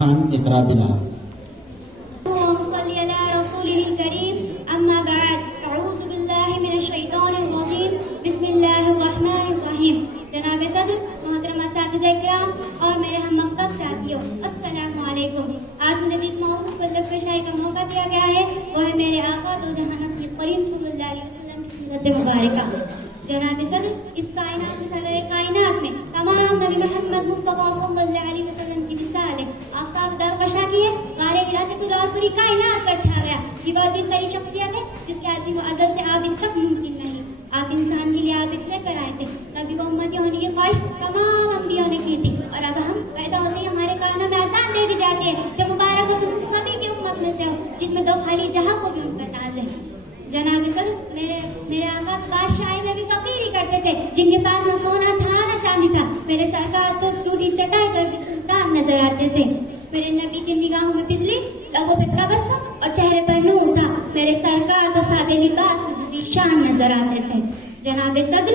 इकरा बिला जनाब सदर, मोहतरमा साथिज़-ए-किराम और मेरे हम मकतब साथियों, अस्सलामु अलैकुम। आज मुझे जिस मौजूद पर लफ्ज़-ए-शायरी का मौका दिया गया है वो है मेरे आका दो जहां नबी करीम सल्लल्लाहु अलैहि वसल्लम की सीरत मुबारका। जनाब सदर, इस कायनात में सदर कायनात में तमाम नबी मोहम्मद मुस्तफ़ा सल्लल्लाहु अलैहि वसल्लम की मिसाल है। आफ्ताब दरकशा की है, गारे हिरा से कुल और पूरी कायनात पर छा गया। ये वाज़िह तरी शख्सियत है जिसके आज़िम व अज़ल से आबिद तक मुमकिन नहीं। आप इंसान के लिए आबिद लेकर आए थे, नबी व उम्मती होने की ख्वाहिश तमाम अंबिया ने की थी और अब हम पैदा होते ही हमारे कानों में आज़ान दे दी जाती है कि मुबारक हो तुम उस नबी की उम्मत में से हो जिनमें दो खाली जहां को भी उन पर नाज है। जनाब सदर, मेरे आका बादशाही में भी फकीरी करते थे, जिनके पास न सोना था न चांदी था। मेरे सरकार तो टूटी चटाई पर भी सुल्तान नजर आते थे। मेरे नबी की निगाहों में बिजली, लबों पे तबस्सुम और चेहरे पर नूर था। मेरे सरकार तो सादे लिबास में किसी शान नजर आते थे। जनाब सदर,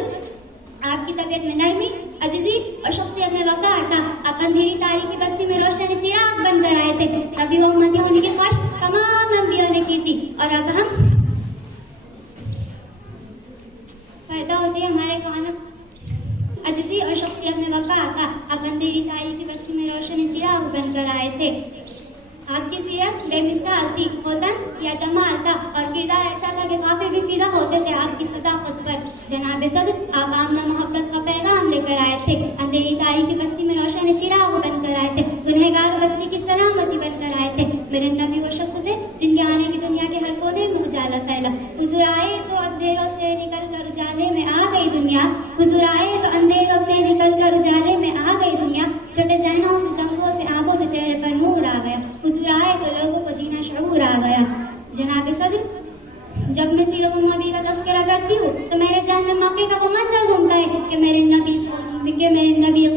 आपकी तबीयत में नरमी, अजीजी और शख्सियत में वक़ार था। आप अंधेरी तारीकी बस्ती में रोशनी चिराग बनकर आए थे। नबी व उम्मती होने की ख्वाहिश तमाम अंबिया ने की थी और अब हम पैदा होते हमारे कानों अजीजी और शख्सियत में वक़ार था। आप अंधेरी तारीकी बस्ती में रोशनी चिराग बनकर आए थे। आपकी सीरत बेमिसाल थी, होतन या जमाल था और किरदार ऐसा था कि काफिर भी फिदा होते थे आपकी सदाकत पर। जनाब सदर, आप आमना मोहब्बत का पैगाम लेकर आए थे। अंधेरी तारीकी बस्ती में रोशनी चिराग बनकर आए थे। गुनहगार बस्ती की सलामती बनकर आए थे। मेरे नबी वो शख्स थे जिनके आने की दुनिया के हर कोने में उजाला फैला। हुजूर आए तो अंधेरों से निकल कर उजाले में आ गई दुनिया। हुजूर आए तो अंधेरों से निकल कर उजाले में आ गई दुनिया। छोटे जहनों से, जंगों से, आबों से चेहरे पर नूर आ गया। हुजूर आए तो लोगों को जीना शऊर आ गया। जनाब सदर, जब मैं सीरत नबी का तज़किरा करती हूँ तो मेरे ज़हन में मक्के का वो मंजर घूमता है कि मेरे नबी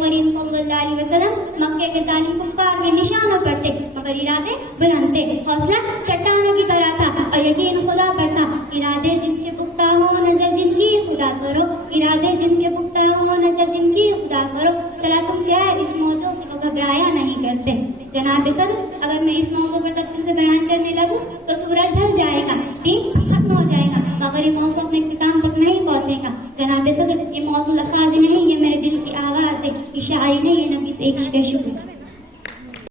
करीम सल्लल्लाहु अलैहि वसल्लम मक्के के जालिम कुफ्फार में निशानों पर थे, मगर इरादे बुलंद थे। हौसला चट्टानों की तरह था और यकीन खुदा पर था। इरादे जिनके पुख्ता हो, नजर जिनकी खुदा करो। इरादे जिनके पुख्ता हो, नजर जिनकी खुदा करो। सला तुम क्या है, इस मौजों से वो घबराया नहीं करते। जनाब सदर, अगर मैं इस मौजू पर तफसील से बयान करने लगूँ